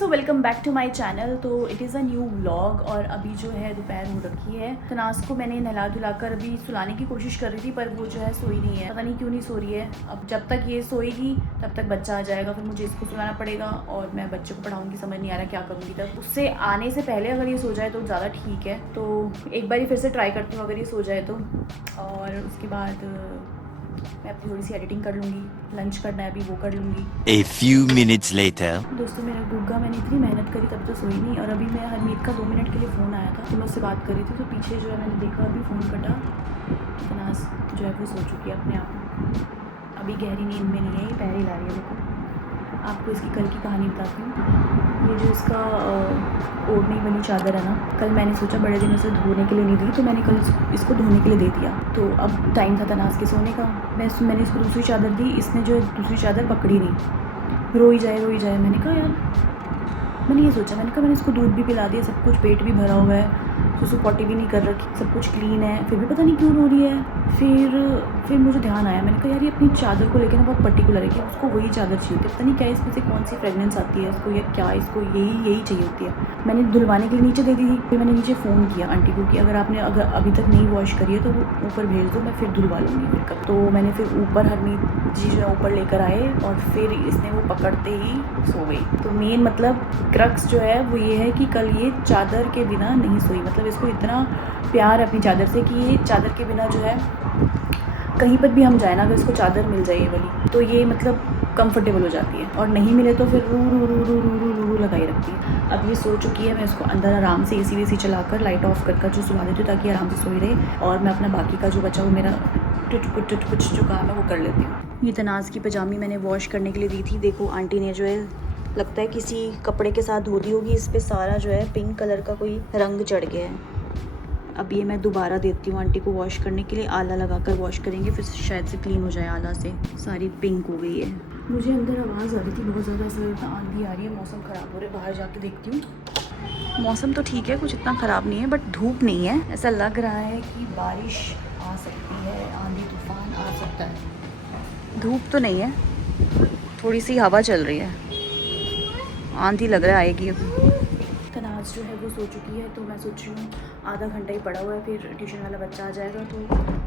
दोस्तों, welcome back to my channel. तो it is a new vlog और अभी जो है दोपहर हो रखी है। तनास को मैंने नहला धुलाकर अभी सुलाने की कोशिश कर रही थी, पर वो जो है सोई नहीं है। पता नहीं क्यों नहीं सो रही है। अब जब तक ये सोएगी तब तक बच्चा आ जाएगा, फिर मुझे इसको सुलाना पड़ेगा और मैं बच्चे को पढ़ाऊँगी। समझ नहीं आ रहा क्या करूँगी। तब उससे आने से पहले अगर ये सो जाए तो ज़्यादा ठीक है। तो एक बार फिर से ट्राई करती हूँ अगर ये सो जाए तो, और उसके बाद मैं अपनी थोड़ी सी एडिटिंग कर लूँगी। लंच करना है अभी, वो कर लूँगी। A few minutes later. दोस्तों, मेरा गुग्गा, मैंने इतनी मेहनत करी तब तो सोई नहीं, और अभी मैं हरमीत का 2 मिनट के लिए फ़ोन आया था तो मैं उससे बात कर रही थी, तो पीछे जो है मैंने देखा अभी फ़ोन कटा। तनास जो है वो सो चुकी है अपने आप। अभी गहरी नींद में नहीं है, ये पैर हिला रही है। देखो, आपको इसकी कल की कहानी बताती हूँ। ये जो इसका ओढ़ने वाली चादर है ना, कल मैंने सोचा बड़े दिनों से धोने के लिए नहीं दी, तो मैंने कल इसको धोने के लिए दे दिया। तो अब टाइम था तनास के सोने का। मैंने इसको दूसरी चादर दी, इसने जो दूसरी चादर पकड़ी नहीं, रोई जाए। मैंने कहा यार, मैंने ये सोचा, मैंने इसको दूध भी पिला दिया, सब कुछ, पेट भी भरा हुआ है, सुसु पॉटी भी नहीं कर रखी, सब कुछ क्लीन है, फिर भी पता नहीं क्यों रो रही है। फिर मुझे ध्यान आया, मैंने कहा यार ये अपनी चादर को लेकर ना बहुत पर्टिकुलर है कि उसको वही चादर चाहिए होती है। पता नहीं क्या इसमें से कौन सी फ्रेगनेंस आती है इसको, या क्या इसको यही चाहिए होती है। मैंने धुलवाने के लिए नीचे दे दी थी। फिर मैंने नीचे फ़ोन किया आंटी को कि अगर अभी तक नहीं वॉश करी है तो वो ऊपर भेज दो, मैं फिर धुलवा लूँगी फिर कब। तो मैंने फिर ऊपर हरमीत जी जो है ऊपर लेकर आए और फिर इसने वो पकड़ते ही सो गई। तो मेन मतलब क्रक्स जो है वो ये है कि कल ये चादर के बिना नहीं सोई। मतलब इसको इतना प्यार है अपनी चादर से कि ये चादर के बिना जो है कहीं पर भी हम जाए ना, अगर इसको चादर मिल जाए ये वाली, तो ये मतलब कंफर्टेबल हो जाती है, और नहीं मिले तो फिर रू लगाई रखती है। अब ये सो चुकी है, मैं इसको अंदर आराम से एसी वेसी चलाकर लाइट ऑफ कर जो सुला देती हूँ ताकि आराम से सोई रहे, और मैं अपना बाकी का जो बचा वो मेरा टुट जो काम है वो कर लेती हूँ। ये तनाज़ की पजामी मैंने वॉश करने के लिए दी थी। देखो आंटी ने जो है, लगता है किसी कपड़े के साथ धो दी होगी, इस पर सारा जो है पिंक कलर का कोई रंग चढ़ गया है। अब ये मैं दोबारा देती हूँ आंटी को वॉश करने के लिए, आला लगाकर वॉश करेंगे, फिर शायद से क्लीन हो जाए आला से। सारी पिंक हो गई है। मुझे अंदर आवाज़ आ रही थी बहुत ज़्यादा, ऐसा आंधी आ रही है, मौसम ख़राब हो रहा है, बाहर जाके देखती हूँ। मौसम तो ठीक है, कुछ इतना ख़राब नहीं है, बट धूप नहीं है। ऐसा लग रहा है कि बारिश आ सकती है, आंधी तूफान आ सकता है। धूप तो नहीं है, थोड़ी सी हवा चल रही है, आंधी लग रहा है आएगी। तनाज़ जो है वो सो चुकी है, तो मैं सोच रही हूँ आधा घंटा ही पड़ा हुआ है, फिर ट्यूशन वाला बच्चा आ जाएगा तो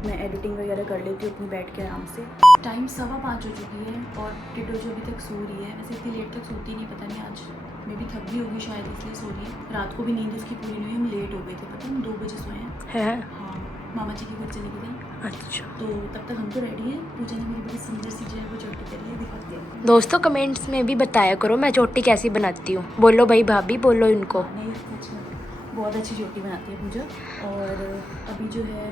मैं एडिटिंग वगैरह कर लेती हूँ अपनी बैठ के आराम से। टाइम 5:15 हो चुकी है और टिटो जो अभी तक सो रही है। वैसे इतनी लेट तक सोती नहीं, पता नहीं आज मे भी थक भी होगी शायद, इसलिए सो रही है। रात को भी नींद उसकी पूरी नहीं हुई, हम लेट हो गए थे, पता नहीं 2 बजे सोए हैं। हाँ, मामा जी के घर चले गए थे। अच्छा, तो तब तक हम तो रेडी हैं। पूजा ने मेरी बड़ी सुंदर सी जो है वो चोटी करी है, दिखाती है। दोस्तों कमेंट्स में भी बताया करो मैं चोटी कैसी बनाती हूँ। बोलो भाई भाभी, बोलो इनको। नहीं, सच में बहुत अच्छी चोटी बनाती है पूजा। और अभी जो है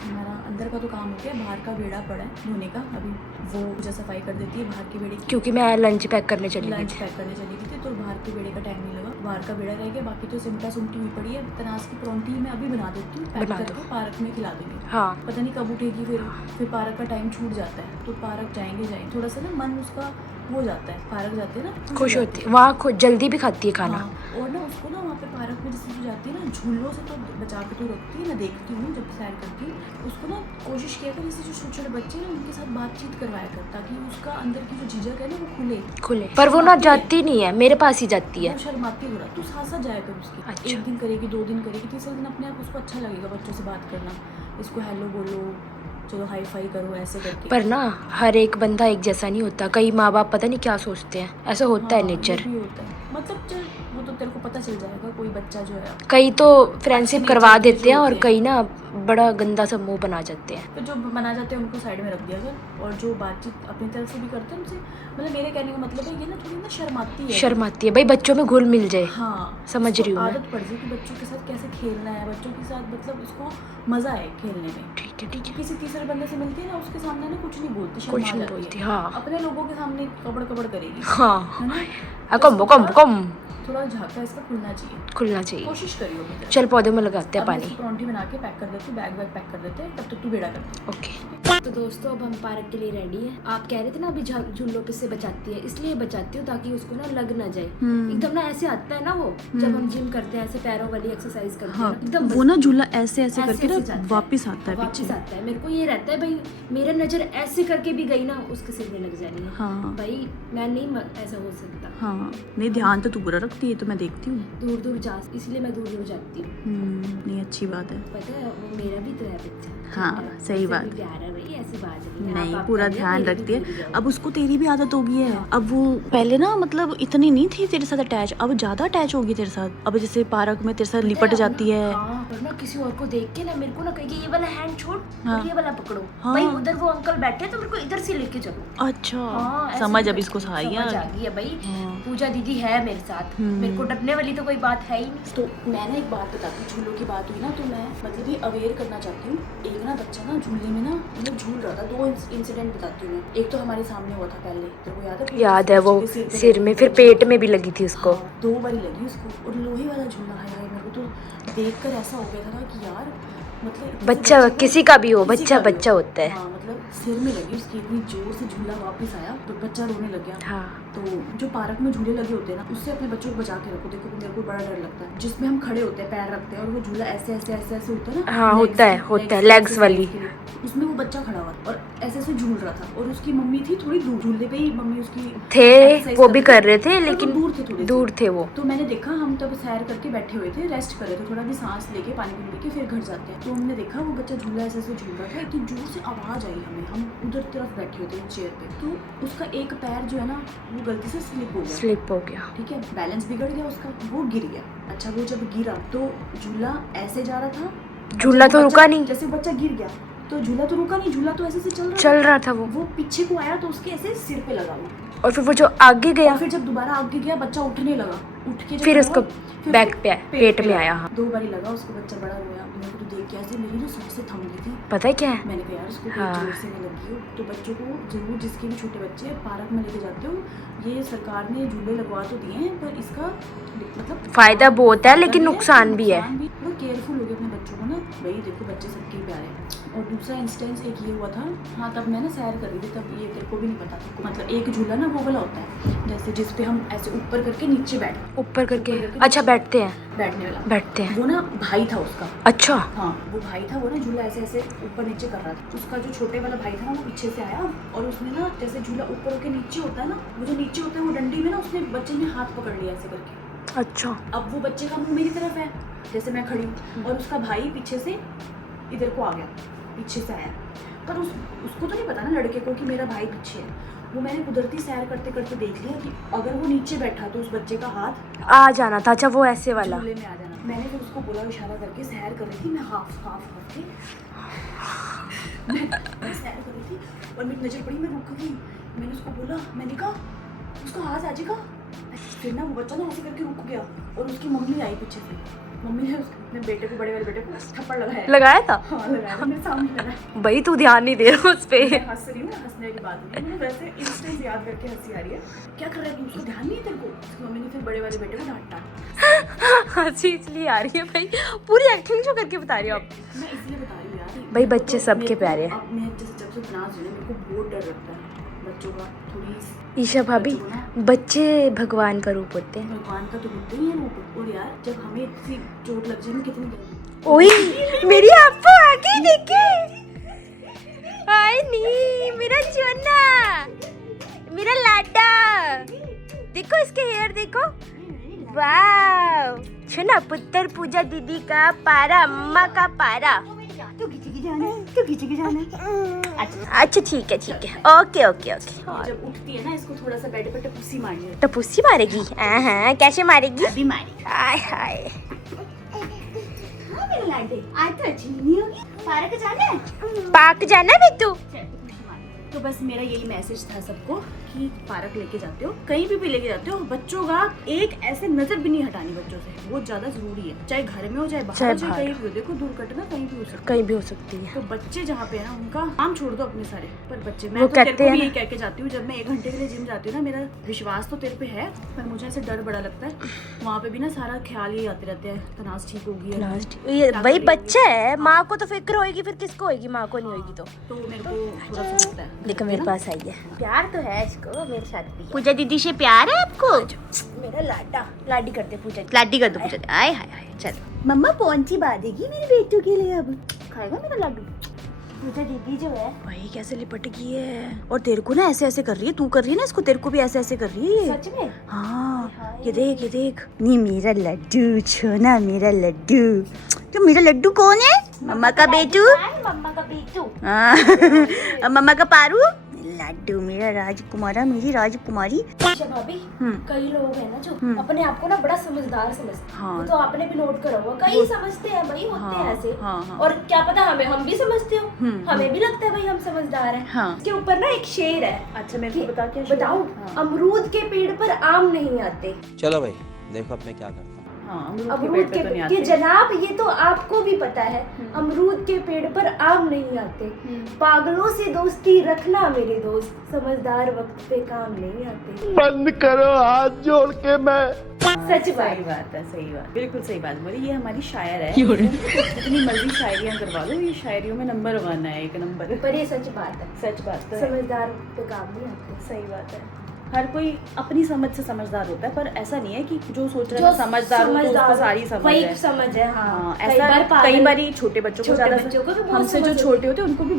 हमारा अंदर का तो काम हो गया, बाहर का बेड़ा पड़ा है धोने का। अभी वो पूजा सफाई कर देती है बाहर के बेड़े की, क्योंकि मैं लंच पैक करने चली गई थी तो बाहर के बेड़े का टाइम नहीं लगा। बाहर का बेड़ा रह गया, बाकी तो सिमटा सुमटी हुई पड़ी है। तनाज़ की परौंठी मैं अभी बना देती हूँ, पैक करके पार्क में खिला देंगे। हाँ, पता नहीं कब उठेगी, फिर पार्क का टाइम छूट जाता है, तो पार्क जाएंगे थोड़ा सा ना मन उसका हो जाता है। पार्क जाते हैं ना, खुश होती है वहाँ, जल्दी भी खाती है खाना। हाँ, और ना उसको ना वहाँ पे पार्क में जैसे जो जाती है ना, झूलों से तो बचा के तो रखती है। मैं देखती हूँ जब सैर करती हूँ, उसको ना कोशिश किया कर जैसे जो छोटे छोटे बच्चे हैं ना उनके साथ बातचीत करवाया कर, ताकि उसका अंदर की जो झिझक है ना वो खुले। पर वो ना जाती नहीं है, मेरे पास ही जाती है। वो शर्माती हो रहा, तू साथ साथ जाया कर उसकी। अच्छा। 1 दिन करेगी, 2 दिन करेगी, तीसरे दिन अपने आप उसको अच्छा लगेगा बच्चों से बात करना। इसको हेलो बोलो, चलो हाई फाई करो, ऐसे करके। पर ना हर एक बंदा एक जैसा नहीं होता, कई माँ बाप पता नहीं क्या सोचते हैं, ऐसा होता है नेचर। मतलब चल वो तो तेरे को पता चल जाएगा, कोई बच्चा जो है। कई तो फ्रेंडशिप करवा देते हैं और कई ना बड़ा गंदा सा मुंह बना जाते हैं। तो जो बना जाते हैं उनको साइड में रख दिया कर, और जो बातचीत अपनी तरफ से भी करते हैं उनसे, मतलब मेरे कहने का मतलब है ये ना थोड़ी ना शर्माती है भाई, बच्चों में घुल मिल जाए। हाँ, समझ रही हूँ, आदत पड़ जाए कि बच्चों के साथ कैसे खेलना है, बच्चों के साथ मतलब उसको मजा है खेलने में। ठीक है। किसी तीसरे बंदे से मिलती है ना, उसके सामने ना कुछ नहीं बोलती, कुछ नहीं बोलती। हाँ, अपने लोगों के सामने कबड़ करेगी। हाँ, कम थोड़ा झाका इसका खुलना चाहिए। कोशिश करियो। चल पौधे में लगाते हैं पानी। परौंठी बना के पैक कर देती हूँ, बैग पैक कर देते हैं, तब तक तू बेड़ा कर। ओके। तो दोस्तों अब हम पार्क के लिए रेडी हैं। आप कह रहे थे ना अभी झूलों पे से बचाती है, इसलिए बचाती हूँ ताकि उसको ना लग ना जाए। एकदम ना ऐसे आता है ना वो, जब हम जिम करते हैं ऐसे पैरों वाली एक्सरसाइज करते हैं एकदम, वो ना झूला ऐसे करके ना वापस आता है। मेरे को ये रहता है भाई, मेरा नजर ऐसे करके भी गई ना उसके सिर में लग जानी है। भाई मैं नहीं ऐसा हो सकता। हाँ, नहीं ध्यान तो तू पूरा रख इसलिए तो मैं देखती हूँ। दूर दूर जा, इसलिए मैं दूर दूर जाती हूँ। नहीं अच्छी बात है। पता है वो मेरा भी तो है बच्चा। हाँ, छोटा, सही उससे बात। भी प्यार है भाई, ऐसी बात नहीं है। नहीं आप पूरा कर लिया, ध्यान मेरी भी रखती है। पूरी जाओ। अब उसको तेरी भी आदत हो गई है। अब वो पहले ना मतलब इतनी नहीं थी तेरे साथ अटैच, अब ज्यादा अटैच होगी तेरे साथ। अब जैसे पार्क में तेरे साथ लिपट जाती है। हाँ, और ना किसी और को देख के ना मेरे को ना कहेगी ये वाला हैंड छोड़ हाँ। और ये वाला पकड़ो। हाँ। भाई उधर वो अंकल बैठे हैं तो मेरे को इधर से लेके चलो। अच्छा हाँ, ऐसे समझ भी अब इसको समझ सही आ है। गई है भाई। हाँ। पूजा दीदी है मेरे साथ, मेरे को डरने वाली तो कोई बात है ही नहीं। तो मैं ना एक बात बताती हूँ, झूलों की बात हुई ना तो मैं मतलब ये अवेयर करना चाहती हूँ। एक ना बच्चा ना झूले में ना मतलब झूल रहा था। 2 इंसिडेंट बताती हूँ मैं। एक तो हमारे सामने हुआ था पहले, तेरे को याद है? याद है वो बच्चे के सिर में, लगी फिर थी। पेट में भी लगी थी उसको। हाँ, 2 बारी लगी उसको। और लोहे वाला झूला है यार, मेरे को तो देख कर ऐसा हो गया था ना कि यार मतलब किसी बच्चा बच्चे को- किसी का भी हो, किसी बच्चा का भी हो। बच्चा होता है। हाँ मतलब सिर में लगी उसकी, इतनी जोर से झूला वापस आया तो बच्चा रोने लग गया। हाँ। तो जो पार्क में झूले लगे होते हैं ना, उससे अपने बच्चों को बचा के रखो। देखो मेरे को बड़ा डर लगता है जिसमें हम खड़े होते हैं, पैर रखते हैं और वो झूला ऐसे ऐसे ऐसे ऐसे होता है ना। हाँ, legs होता है, की- होता है, legs legs की वाली। exercise के लिए। उसमें वो बच्चा खड़ा हुआ और ऐसे ऐसे झूल रहा था और उसकी मम्मी थी थोड़ी दूर। झूले पे ही मम्मी उसकी थे, exercise वो भी कर रहे थे पर वो लेकिन दूर थे, थोड़े से। दूर थे वो। तो मैंने देखा, हम तब सैर करके बैठे हुए थे, रेस्ट कर रहे थे, थोड़ा भी सांस लेके पानी पी लेके फिर घर जाते हैं। तो हमने देखा वो बच्चा झूला ऐसे ऐसे झूल रहा था, इतनी जोर से आवाज आई हमें। हम उधर तरफ बैठे हुए थे चेयर पे, तो उसका एक पैर जो है ना वो गलती से स्लिप हो गया। स्लिप हो गया। ठीक है, बैलेंस बिगड़ गया उसका, वो गिर गया। अच्छा वो जब गिरा तो झूला ऐसे जा रहा था, झूला जब तो बच्चा- रुका नहीं। जैसे बच्चा गिर गया तो झूला तो रुका नहीं, झूला तो ऐसे से चल रहा था वो पीछे को आया तो उसके ऐसे सिर पे लगा हुआ। और फिर वो जो आगे गया और फिर जब दोबारा आगे गया बच्चा उठने लगा, उठ के जब फिर खड़ा उसको हुआ, फिर बैक उसके पे पेट में लगा। आया। हाँ। 2 बारी लगा उसको, बच्चा बड़ा रोया। मेरे को तो देख के ऐसे मेरी ना सांसें थम गई थी। पता है क्या है, मैंने कहा यार उसको कोई हाँ। जोर से नहीं लगी हो। तो बच्चों को जरूर, जिसके भी छोटे बच्चे हैं, पार्क में लेके जाते हो, ये सरकार ने झूले लगवा तो दिए हैं पर इसका मतलब फायदा बहुत है लेकिन फायदा नुकसान भी है। थोड़ा केयरफुल हो गए अपने बच्चों को ना भाई। देखो बच्चे सबके प्यारे हैं। और दूसरा इंस्टेंस एक ये हुआ था, हाँ तब मैं ना सैर कर रही थी, तब ये तेरे को भी नहीं पता था। मतलब एक झूला ना वो वाला होता है जैसे जिस पे हम ऐसे ऊपर करके नीचे ऊपर करके अच्छा बैठते हैं, बैठने वाला बैठते हैं। वो ना भाई था उसका। अच्छा हाँ वो भाई था, वो ना झूला ऐसे ऐसे ऊपर नीचे कर रहा था। उसका जो छोटे वाला भाई था ना वो पीछे से आया और उसने ना जैसे झूला ऊपर होके नीचे होता है ना, वो जो नीचे होता है वो डंडी में ना उसने बच्चे ने हाथ पकड़ लिया ऐसे करके। अच्छा। अब वो बच्चे का मुंह मेरी तरफ है जैसे मैं खड़ी हूँ और उसका भाई पीछे से इधर को आ गया, पीछे से आया। पर उसको तो नहीं पता ना लड़के को कि मेरा भाई पीछे है। वो मैंने कुदरती सैर करते करते देख लिया कि अगर वो नीचे बैठा तो उस बच्चे का हाथ आ जाना था। अच्छा वो ऐसे वाला। झूले में आ जाना। मैंने फिर उसको बोला, इशारा करके सैर कर रही थी मैं, हाफ के मैं सैर कर रही थी और मेरी नजर पड़ी, मैं रुक गई। मैंने उसको बोला, मैंने कहा उसका हाथ आ जाएगा। फिर ना वो बच्चा ना ऐसे करके रुक गया और उसकी मम्मी आई पीछे से। मम्मी ने उसके बेटे को, बड़े वाले बेटे को थप्पड़ लगाया था। हाँ लगाया था, मेरे सामने लगाया। भाई तू ध्यान नहीं दे रहा उस पे। मैं हंस रही हूँ, हंसने की बात नहीं है, मुझे वैसे इंस्टेंस याद करके हंसी आ रही है। क्या कर रहा है, उसको ध्यान नहीं है तेरे को? उसकी मम्मी ने फिर बड़े वाले बेटे को डांटा। हंसी इसलिए आ रही है भाई, पूरी एक्टिंग जो करके बता रही हो आप। मैं इसलिए बता रही हूँ यार भाई बच्चे सबके प्यारे हैं। अब मैं जब से तनाव जुड़े मेरे को बहुत डर लगता है बच्चों का। थोड़ी ईशा भाभी, बच्चों को ना बच्चे भगवान का रूप होते हैं। भगवान का तो होते ही है रूप। और यार जब हमें इतनी चोट लग जाएगी कितनी जल्दी। ओए मेरी आपको आ गई, देखे हाय नी मेरा चोना, मेरा लाडा। देखो इसके हेयर देखो, वाव। चुना पुत्र पूजा दीदी का पारा, अम्मा का पारा। तो खिंची जाना अच्छा ठीक है ओके ओके ओके। जब उठती है ना इसको थोड़ा सा बेड पे टपुसी मारनी है। टपुसी मारेगी? हाँ कैसे मारेगी? अभी मारेगी। हाय हाय। हाँ मेरे लाडे, आज तो अच्छी नहीं होगी, पार्क जाना है। पार्क जाना है तू? तो बस मेरा यही मैसेज था सबको कि पार्क लेके जाते हो, कहीं भी लेके जाते हो, बच्चों का एक ऐसे नजर भी नहीं हटानी बच्चों से, बहुत ज्यादा जरूरी है। चाहे घर में हो चाहे बाहर हो, चाहे कहीं भी हो। देखो दुर्घटना कहीं भी हो सकती है, कहीं भी हो सकती है। तो बच्चे जहाँ पे है ना उनका काम छोड़ दो अपने सारे। पर बच्चे, मैं वो तो तेरे कहते को हैं भी ना- यही कह के जाती हूँ, जब मैं 1 घंटे के लिए जिम जाती हूँ ना, मेरा विश्वास तो तेरे पे है पर मुझे ऐसे डर बड़ा लगता है। वहाँ पे भी ना सारा ख्याल यही आते रहते हैं, तनाज ठीक होगी। ये भाई बच्चा है, माँ को तो फिक्र होगी, फिर किसको होगी? माँ को नहीं होगी तो मेरे को थोड़ा सा लगता है। देखो मेरे पास आई है। प्यार तो है इसको मेरे साथ भी। पूजा दीदी से प्यार है आपको? मेरा लाडा, लाडी करते पूजा, लाडी कर दो पूजा। आए हाय हाय। चल मम्मा कौन सी बांधेगी मेरे बेटू के लिए? अब खाएगा मेरा लड्डू? मुझे दीदी जो है भाई कैसे लिपट गई है, और तेरे को ना ऐसे ऐसे कर रही है, तू कर रही है ना इसको, तेरे को भी ऐसे ऐसे कर रही है। सच में? हाँ ये देख, ये देख। नी मेरा लड्डू, छोना मेरा लड्डू। तो मेरा लड्डू कौन है? मम्मा का बेटू। मम्मा का बेटू। हाँ मम्मा का पारू। लड्डू मेरा राजकुमारा, मेरी राजकुमारी। अच्छा भाभी, कई लोग हैं ना जो अपने आप को ना बड़ा समझदार समझते हैं। हाँ। तो आपने भी नोट करा होगा, कई समझते हैं भाई, होते हैं ऐसे। हाँ। और क्या पता हम भी समझते हो, हमें भी लगता है भाई हम समझदार हैं। हाँ। इसके ऊपर ना एक शेर है। अच्छा मेरे को बता, क्या बताऊं? अमरूद के पेड़ पर आम नहीं आते। चलो भाई देखो अब मैं क्या करता हूँ। अमरूद के पेड़ ये जनाब, ये तो आपको भी पता है, अमरूद के पेड़ पर आम नहीं आते। पागलों से दोस्ती रखना मेरे दोस्त, समझदार वक्त पे काम नहीं आते। बंद करो हाथ जोड़ के मैं। सच सही बात है, सही बात, बिल्कुल सही बात बोली। ये हमारी शायर है, जितनी मर्जी शायरियाँ करवा लो, ये शायरियों में नंबर 1 है, 1 नंबर। पर ये सच बात है, सच बात है, समझदार वक्त पे काम नहीं आते। सही बात है। हर कोई अपनी समझ से समझदार होता है, पर ऐसा नहीं है कि जो सोच रहा है समझदार हो तो उसको सारी समझ वही है। समझ है। हाँ, ऐसा कई बार छोटे बच्चों को ज्यादा, भी हमसे जो छोटे होते हैं उनको भी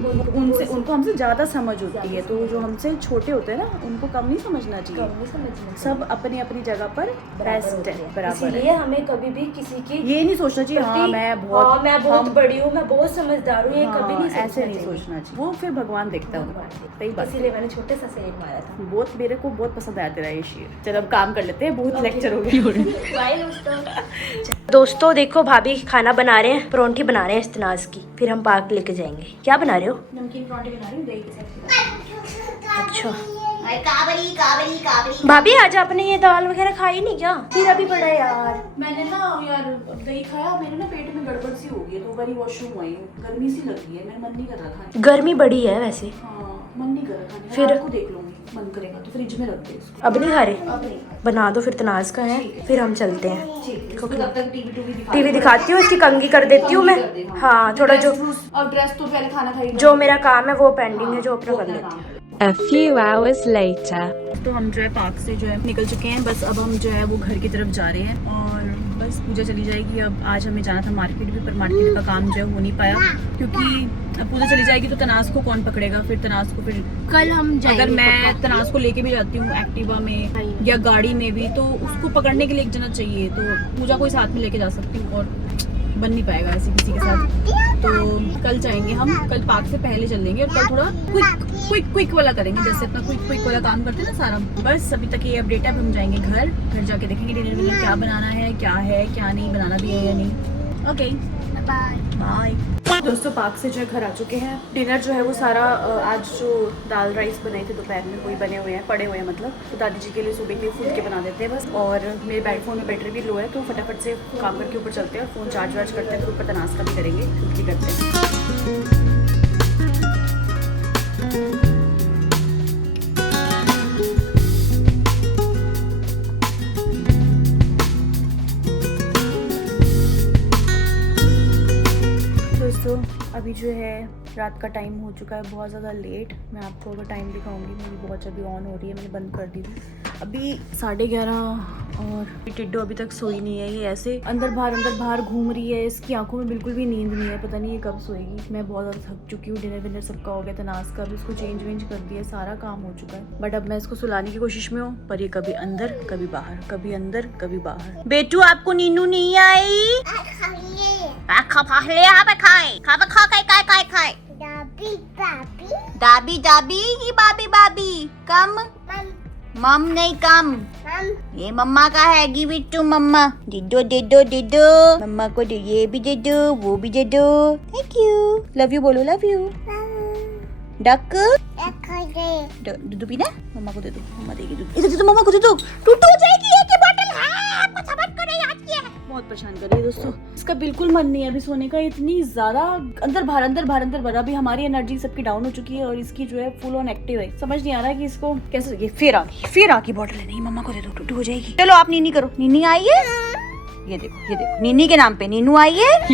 उनको हमसे ज्यादा समझ होती है, तो जो हमसे छोटे होते हैं ना उनको कम नहीं समझना चाहिए। सब अपनी अपनी जगह पर बेस्ट है, बराबर है। इसलिए हमें कभी भी किसी की ये नहीं सोचना चाहिए हाँ मैं बहुत बड़ी हूँ, मैं बहुत समझदार हूँ, ये कभी नहीं ऐसे नहीं सोचना चाहिए। वो फिर भगवान देखता है। सही बात। इसीलिए मैंने छोटे सा शेर मारा था। बहुत मेरे को बहुत पसंद आया तेरा ये शेर। चलो अब काम कर लेते हैं, बहुत लेक्चर हो गया। बाय दोस्तों, देखो भाभी खाना बना रहे हैं, परोंठी बना रहे हैं इस्तनाज की, फिर हम पार्क लेके जाएंगे। क्या बना रहे हो? नमकीन पराठे बना रही हूँ दही के साथ। अच्छा भाभी आज आपने ये दाल वगैरह खाई नहीं क्या? फिर अभी पड़ा यार। मैंने ना यार दही खाया, मेरे ना पेट में गड़बड़ सी हो गई है, तो बड़ी वॉशरूम आई हूँ, गर्मी सी लग रही है, मेरा मन नहीं कर रहा खाने। गर्मी बड़ी है वैसे। हाँ मन नहीं कर रहा खाने। फिर को देख लूंगी, मन करेगा तो फ्रिज में रख दे इसको। अब नहीं खा रहे? बना दो फिर, तनाज का है, फिर हम चलते हैं। तब तक टीवी दिखाती हूँ, इसकी कंघी कर देती हूँ मैं। हाँ थोड़ा जो और ड्रेस तो पहले खाना खाई, जो मेरा काम है वो पेंडिंग है, जो अपना कर लेते हैं। A few hours later. तो हम जो है पार्क से जो है निकल चुके हैं, बस अब हम जो है वो घर की तरफ जा रहे हैं और बस पूजा चली जाएगी। अब आज हमें जाना था मार्केट भी, पर मार्केट का काम जो है हो नहीं पाया, क्योंकि अब पूजा चली जाएगी तो तनाज को कौन पकड़ेगा, फिर तनाज को फिर कल हम अगर मैं तनाज को लेके भी जाती हूँ एक्टिवा में या गाड़ी में भी, तो उसको पकड़ने के लिए एक जना चाहिए, तो पूजा को साथ में लेके जा सकती हूँ और बन नहीं पाएगा ऐसे किसी के साथ। तो कल जाएंगे हम, कल पार्क से पहले चल देंगे और कल थोड़ा क्विक वाला करेंगे, जैसे अपना क्विक वाला काम करते हैं ना सारा। बस अभी तक ये अपडेट है, अब हम जाएंगे घर जाके देखेंगे डिनर में क्या बनाना है, क्या है क्या नहीं, बनाना भी है या नहीं। Okay bye. दोस्तों पार्क से जो है घर आ चुके हैं। डिनर जो है वो सारा आज जो दाल राइस बनाए थे दोपहर में वही बने हुए हैं, पड़े हुए हैं मतलब, तो दादी जी के लिए सुबह के लिए फूल के बना देते हैं बस। और मेरे फ़ोन में बैटरी भी लो है, तो फटाफट से काम करके ऊपर चलते हैं और फ़ोन चार्ज वार्ज करते हैं, फिर ऊपर तनाज का भी करेंगे, खुद भी करते हैं। दोस्तों अभी जो है रात का टाइम हो चुका है बहुत ज़्यादा लेट। मैं आपको अगर टाइम दिखाऊंगी, मेरी वॉच अभी ऑन हो रही है, मैंने बंद कर दी थी। अभी 11:30 और टिड्डो अभी तक सोई नहीं है, ये ऐसे अंदर बाहर घूम रही है, इसकी आंखों में बिल्कुल भी नींद नहीं है, पता नहीं ये कब सोएगी। मैं बहुत ज़्यादा थक चुकी हूँ, डिनर विनर सबका हो गया, तनाज का भी इसको चेंज वेंज कर दिया, सारा काम हो चुका है। बट अब मैं इसको सुलाने की कोशिश में हूँ, पर ये कभी अंदर कभी बाहर, कभी अंदर कभी बाहर। बेटू आपको नींदू नहीं आई? दाबी दाबी की बाबी बाबी कम मम नहीं कम, ये मम्मा का है, गिव इट टू मम्मा। दे दो मम्मा को, दे ये भी दे दो वो भी दे दो। थैंक यू, लव यू बोलो, लव यू। डक दूध पीना, मम्मा को दे दो, मम्मा देगी दूध। इधर दे दो मम्मा को, दे दो, टूट हो जाएगी एक बोतल है, समझ करो याद किया। बहुत परेशान कर रही है दोस्तों, इसका बिल्कुल मन नहीं है अभी सोने का, इतनी ज्यादा अंदर बाहर। अभी हमारी एनर्जी सबकी डाउन हो चुकी है और इसकी जो है फुल ऑन एक्टिव है। समझ नहीं आ रहा है कि इसको कैसे। ये फिर आके बोतल है, नहीं मम्मा को दे दो, टूटू हो जाएगी। चलो आप नीनी करो, नीनी आई है, ये देखो नीनी के नाम पे नीनू आई है।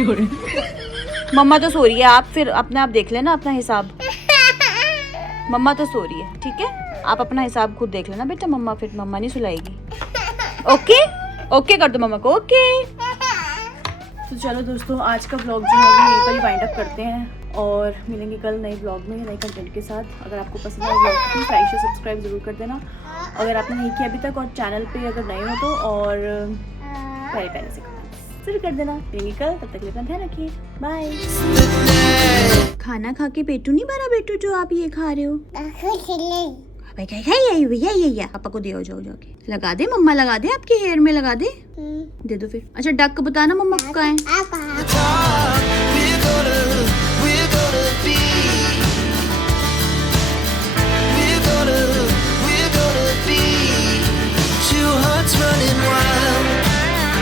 मम्मा तो सो रही है, आप फिर अपने आप देख लेना अपना हिसाब। मम्मा तो सो रही है, ठीक है, आप अपना हिसाब खुद देख लेना बेटा, फिर मम्मा नहीं सुलाएगी। ओके कर दो मम्मा को, ओके। तो चलो दोस्तों आज का व्लॉग जो है वो यहीं पर ही वाइंड अप करते हैं और मिलेंगे कल नए ब्लॉग में नए कंटेंट के साथ। अगर आपको पसंद आए ब्लॉग तो प्लीज़ लाइक शेयर सब्सक्राइब ज़रूर कर देना अगर आपने नहीं किया अभी तक, और चैनल पे अगर नए हो तो, और पहले पहले से जरूर कर देना। मिलेंगे कल, तब तक के लिए अपना ध्यान रखिए, बाय। खाना खा के पेटू नहीं भरा बेटू जो आप ये खा रहे हो? भैया पापा को दे जाओ जाके लगा दे, मम्मा लगा दे, आपके हेयर में लगा दे, दे दो फिर। अच्छा डक बताना मम्मा को कहाँ है।